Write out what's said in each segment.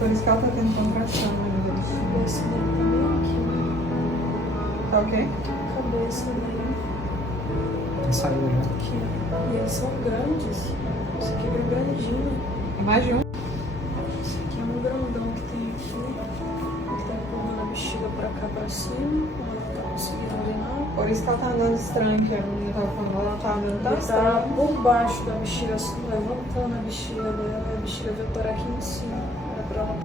Por isso que ela tá tendo contração, meu Deus. A cabeça dele também aqui, Tá ok? a cabeça dele Saiu já. aqui. E eles são grandes. Esse aqui é grandinho. É mais de um. Esse aqui é um grandão que tem aqui. Ele tá empurrando a bexiga pra cá, pra cima. Ela não tá conseguindo ali não. Por isso que ela tá andando estranho, que a menina tava falando, ela tá andando tão Ele tá estranho. por baixo da bexiga, assim, levantando a bexiga dela. A bexiga veio parar aqui em cima. Olha pra lá.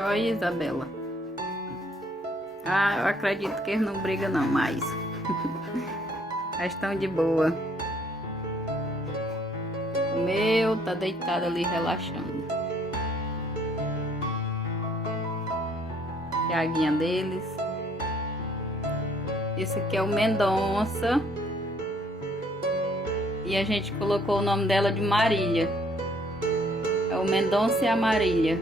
Olha, Isabela. Ah, eu acredito que eles não brigam não mais. Eles estão de boa. Comeu, tá deitado ali relaxando. É a aguinha deles. Esse aqui é o Mendonça. E a gente colocou o nome dela de Marília. É o Mendonça e a Marília.